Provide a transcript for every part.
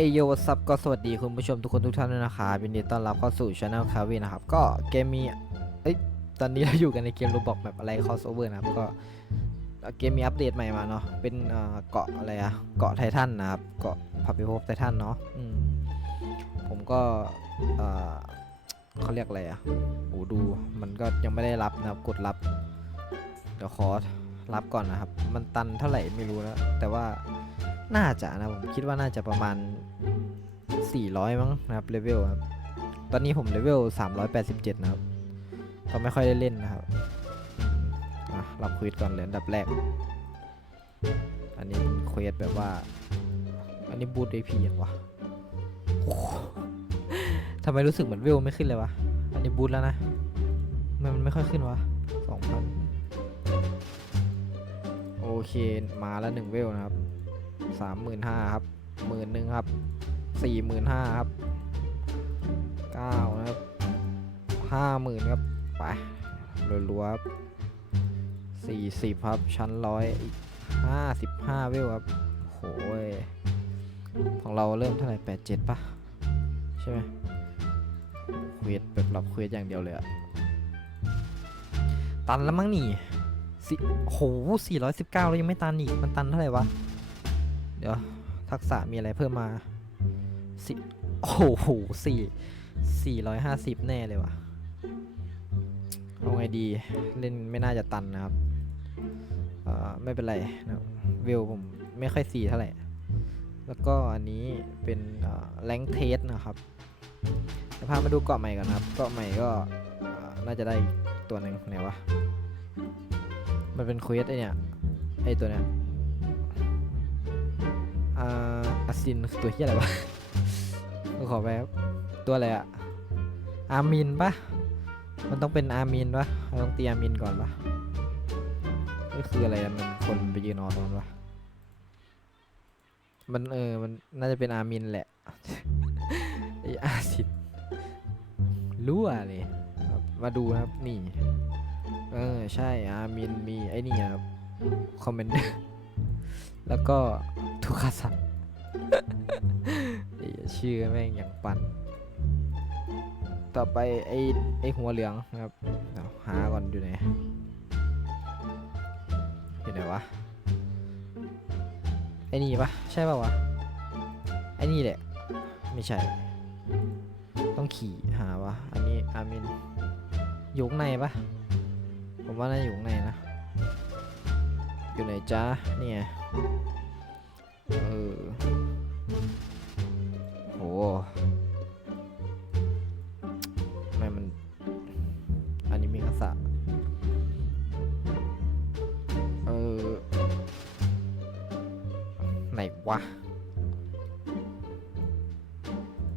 เอโยซับก็สวัสดีคุณผู้ชมทุกคนทุกท่านด้วยนะครับยินดีต้อนรับเข้าสู่ช anel คาวินะครับ ก็เกมมีเอ้ยตอนนี้เราอยู่กันในเกมรูบอกแบบอะไร crossover นะครับก็เกมมีอัปเดตใหม่มาเนาะเป็นเอ่อเกาะอะไรอะเกาะไททันนะครับเกาะพับพิภพไททันเนาะอืมผมก็เอ่อเขาเรียกอะไรอะโอ้ดูมันก็ยังไม่ได้รับนะครับกดรับเดี๋ยวขอรับก่อนนะครับ มันตันเท่าไหร่ไม่รู้แล้วแต่ว่า น่าจะนะผมคิดว่าน่าจะประมาณ 400 มั้งนะครับเลเวลครับ ตอนนี้ผมเลเวล 387 นะครับ ก็ไม่ค่อยได้เล่นนะครับมอะรับควิดก่อนเลยอันดับแรก อันนี้เป็นเควสแบบว่า อันนี้บูท AP ยังวะทำไมรู้สึกเหมือนเวลไม่ขึ้นเลยวะ อันนี้บูทแล้วนะ มันไม่ค่อยขึ้นวะ2,000โอเค มาแล้วหนึ่งเวลนะครับ สามหมื่นห้าครับหมื่นหนึ่งครับสี่หมื่นห้าครับเก้านะครับห้าหมื่นครับไปรัวๆครับสี่สิบครับ ชั้นร้อยอีกห้าสิบห้าเวลครับโหยของเราเริ่มเท่าไหร่แปดเจ็ดปะใช่ไหมเควสแบบรับเควสอย่างเดียวเลยอะตันแล้วมั้งนี่สิโหสี่ร้อยสิบเก้าแล้วยังไม่ตันอีก มันตันเท่าไหร่วะ เดี๋ยว ทักษะมีอะไรเพิ่มมาสิโอ้โหสี่สี่ร้อยห้าสิบแน่เลยวะเอาไงดี เล่นไม่น่าจะตันนะครับ เอ่อ ไม่เป็นไรนะวิวผมไม่ค่อยสี่เท่าไหร่ แล้วก็อันนี้เป็นแรงเทสนะครับเดี๋ยวพามาดูเกาะใหม่ก่อนนะครับ เกาะใหม่ก็น่าจะได้ตัวหนึ่งไหนวะ มันเป็นเควสไอเนี่ย ไอตัวเนี้ย อ่าอาซินตัวเฮียอะไรวะขอไปครับตัวอะไรอะอามินปะมันต้องเป็นอามินปะเราต้องตีอามินก่อนปะนี่คืออะไรมันคนไปยืนนอนตรงนั้นปะมันเออมันน่าจะเป็นอามินแหละไออาซินรั่วเลยครับมาดูครับนี่ เออใช่อามินมีไอ้นี่ครับคอมเมนต์แล้วก็ ทุกขสัตว์ไอ้ชื่อแม่งอย่างปั่น ต่อไปไอ้ไอ้หัวเหลืองนะครับหาก่อนอยู่ไหนอยู่ไหนวะไอ้นี่ปะใช่ป่าวะไอ้นี่แหละ ไม่ใช่ ต้องขี่หาวะอันนี้อามินอยู่ในปะผมว่าน่าอยู่ในนะอยู่ไหนจ้าเนี่ย เออโหทำไมมัน อันนี้มีทักษะเออ ไหนวะ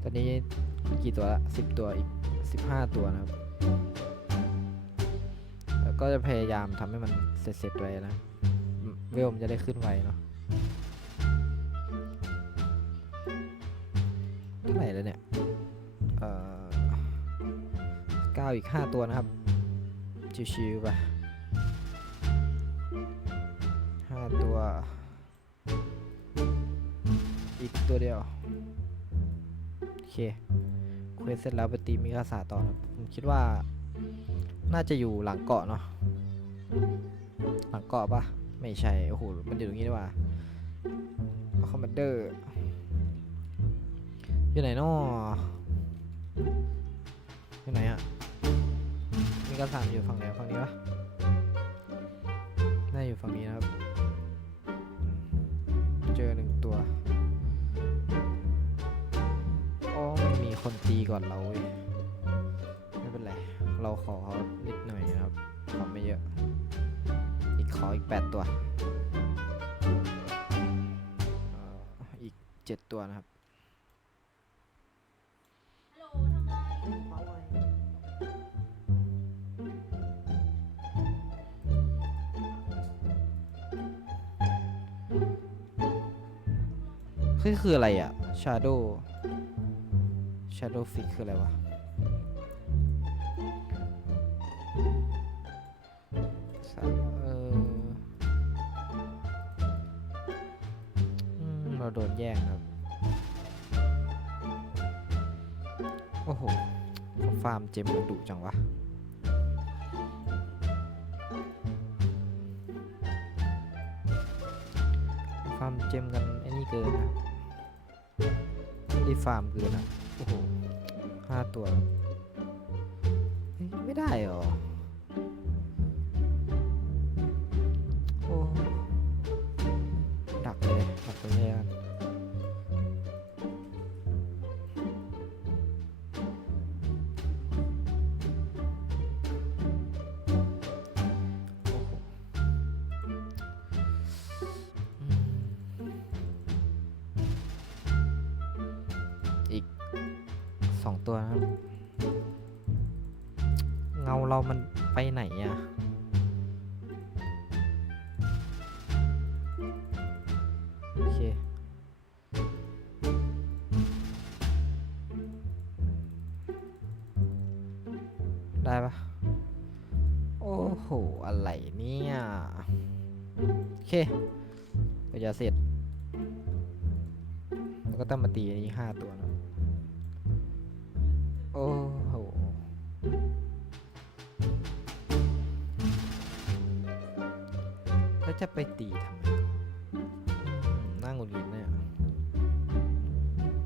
ตอนนี้กี่ตัวละสิบตัวอีกสิบห้าตัวนะครับ แล้วก็จะพยายามทำให้มันเสร็จๆไวนะเวลมันจะได้ขึ้นไวเนาะ เท่าไหร่แล้วเนี่ย เอ่อเก้าอีกห้าตัวนะครับ ชิวๆไปห้าตัว อีกตัวเดียว โอเค เควสเสร็จแล้วไปตีมิคาสาต่อนะผมคิดว่า น่าจะอยู่หลังเกาะเนาะ หลังเกาะปะไม่ใช่ โอ้โห มันอยู่ตรงนี้ดีกว่าคอมมานเดอร์ อยู่ไหนนาะอยู่ไหนอะมีกระสานอยู่ฝั่งไหนฝั่งนี้ปะน่าอยู่ฝั่งนี้นะครับอืมเจอหนึ่งตัวอ๋อมันมีคนตีก่อนเราเว้ยไม่เป็นไร เราขอเขานิดหน่อยนะครับ ขอไม่เยอะ อีกขออีก8ตัวเอ่ออีก7ตัวนะครับ คือคืออะไรอะ Shadow Shadow Fix คืออะไรวะสะเอออืมเราโดนแย่งครับ โอ้โหฟาร์มเจมมันดุจังวะฟาร์มเจมกันไอ้นี่เกินนะ รีบฟาร์มคือนอะโอ้โหห้าตัวไม่ได้หรอโอ้ดักเลยดักตรงนี้กัน สองตัวนะครับ เงาเรามันไปไหนอะโอเคได้ปะโอ้โห อะไรเนี่ย โอเคก็จะเสร็จ แล้วก็ต้องมาตีอันนี้ห้าตัวนะ โอ้โหแล้วจะไปตีทำไมอืมน่าหงุดหงิดเนี่ย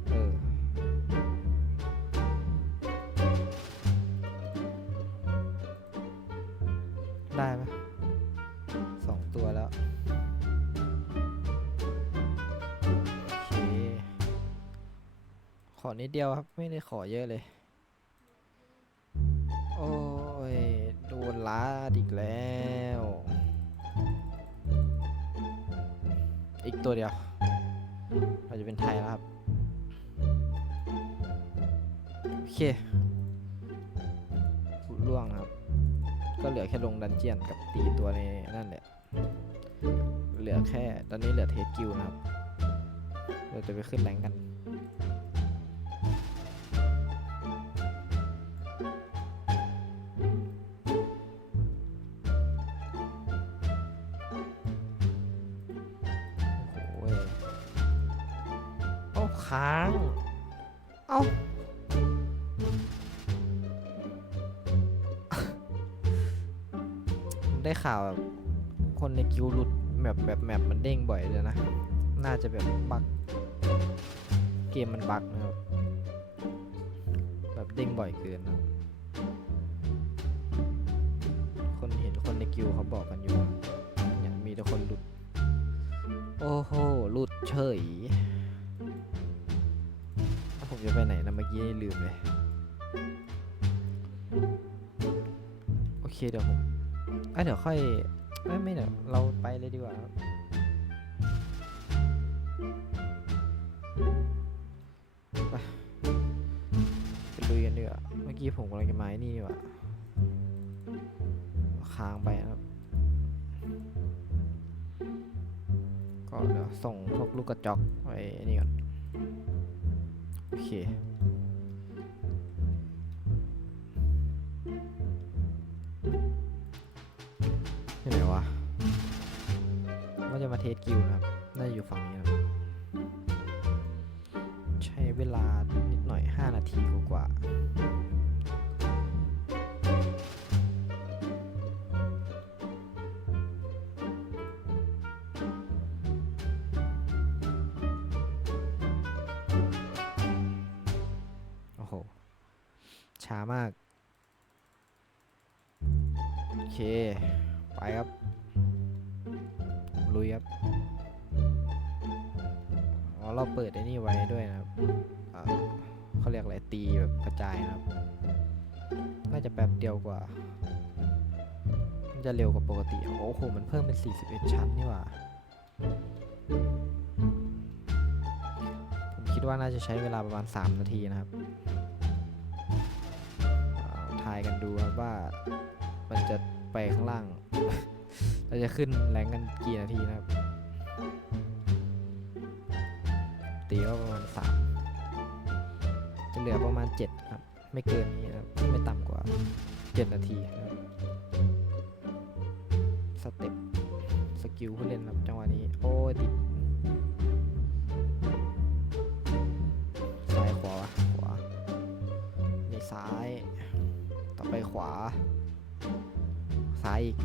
เออได้ปะสองตัวแล้ว โอเค ขอนิดเดียวครับ ไม่ได้ขอเยอะเลย นล้าดอีกแล้ว อีกตัวเดียว เราจะเป็นไทยแล้วครับ โอเคล่วงนะครับ ก็เหลือแค่ลงดันเจียนกับตีตัวในนั่นแหละ เหลือแค่ตอนนี้เหลือเทสกิลนะครับ เราจะไปขึ้นแรงกัน เอาได้ข่าวแบบคนในกิวหลุดแบบแบบแมปมันเด้งบ่อยเลยนะ น่าจะแบบบั๊กเกมมันบั๊กนะครับ แบบเด้งบ่อยเกินนะคนเห็นคนในกิวเขาบอกกันอยู่เนี่ยมีแต่คนหลุด โอ้โหหลุดเฉย จะไปไหนนะเมื่อกี้ลืมเลย โอเคเดี๋ยวผมอะเดี๋ยวค่อยไม่ไม่เดี๋ยวเราไปเลยดีกว่าครับไปไปลุยกันดีกว่าเมื่อกี้ผมกำลังจะมาไอ้นี่ดีกว่าค้างไปนะครับ ก็เดี๋ยวส่งพวกลูกกระจอกไว้นี่ก่อน โอเคที่ไหนวะว่าจะมาเทสกิลนะครับ น่าจะอยู่ฝั่งนี้นะครับใช้เวลานิดหน่อย 5 นาทีกว่าๆ โอ้โห ช้ามาก โอเค ไปครับ ลุยครับอ๋อเราเปิดไอ้นี่ไว้ด้วยนะครับเขาเรียกอะไรตีแบบกระจายนะครับ น่าจะแป๊บเดียวกว่ามันจะเร็วกว่าปกติ โอ้โห มันเพิ่มเป็น 41 ชั้นนี่หว่า คิดว่าน่าจะใช้เวลาประมาณ 3 นาทีนะครับอ่าทายกันดูครับว่ามันจะไปข้างล่าง เราจะขึ้นแรงกันกี่นาทีนะครับ ตีก็ประมาณ 3 จะเหลือประมาณ 7 ครับ ไม่เกินนี้นะครับ ไม่ต่ำกว่า 7 นาทีนะครับสเต็ปสกิลผู้เล่นครับจังหวะนี้ โอ้ติด ซ้ซ้าย ต่อไปขวา ซ้ายอีก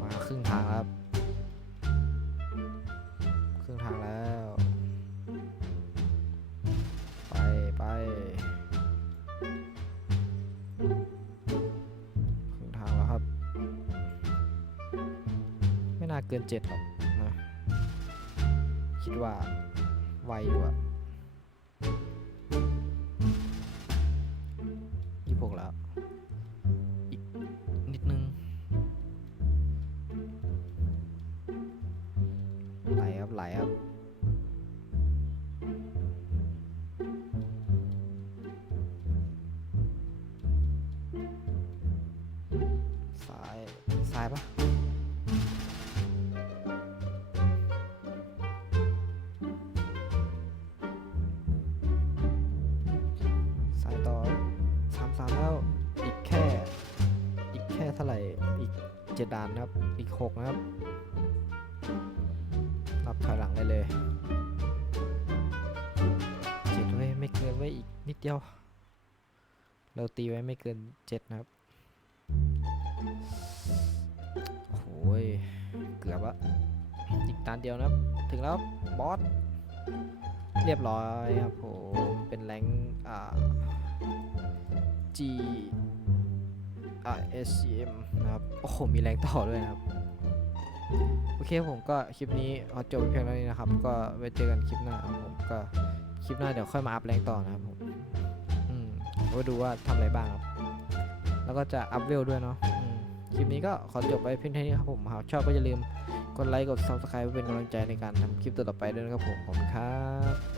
มาครึ่งทางแล้วครับครึ่งทางแล้ว ไปไปครึ่งทางแล้วครับ ไม่น่าเกินเจ็ดหรอกนะ คิดว่าไวอยู่อะ ซ้ายปะซ้ายต่อสามสามแล้ว อีกแค่ อีกแค่เท่าไหร่ อีกเจ็ดด่านนะครับ อีกหกนะครับนับถอยหลังได้เลยเจ็ดไว้ไม่เกินไว้อีกนิดเดียว เราตีไว้ไม่เกินเจ็ดนะครับ เกือบละอีกตานเดียวนะครับ ถึงแล้วบอส เรียบร้อยครับผมเป็นแรงอ่า G อ่า SCM นะครับ โอ้โห มีแรงต่อด้วยนะครับ โอเคผมก็คลิปนี้ขอจบเพียงเท่านี้นะครับ ก็ไว้เจอกันคลิปหน้าครับผมก็คลิปหน้าเดี๋ยวค่อยมาอัพแรงต่อนะครับผม อืมว่าดูว่าทำอะไรบ้างครับ แล้วก็จะอัพเวลด้วยเนาะ คลิปนี้ก็ขอจบไว้เพียงเท่านี้ครับผมหากชอบก็อย่าลืมกดไลค์กด subscribe เพื่อเป็นกำลังใจในการทำคลิปต่อๆไปด้วยนะครับผมขอบคุณครับ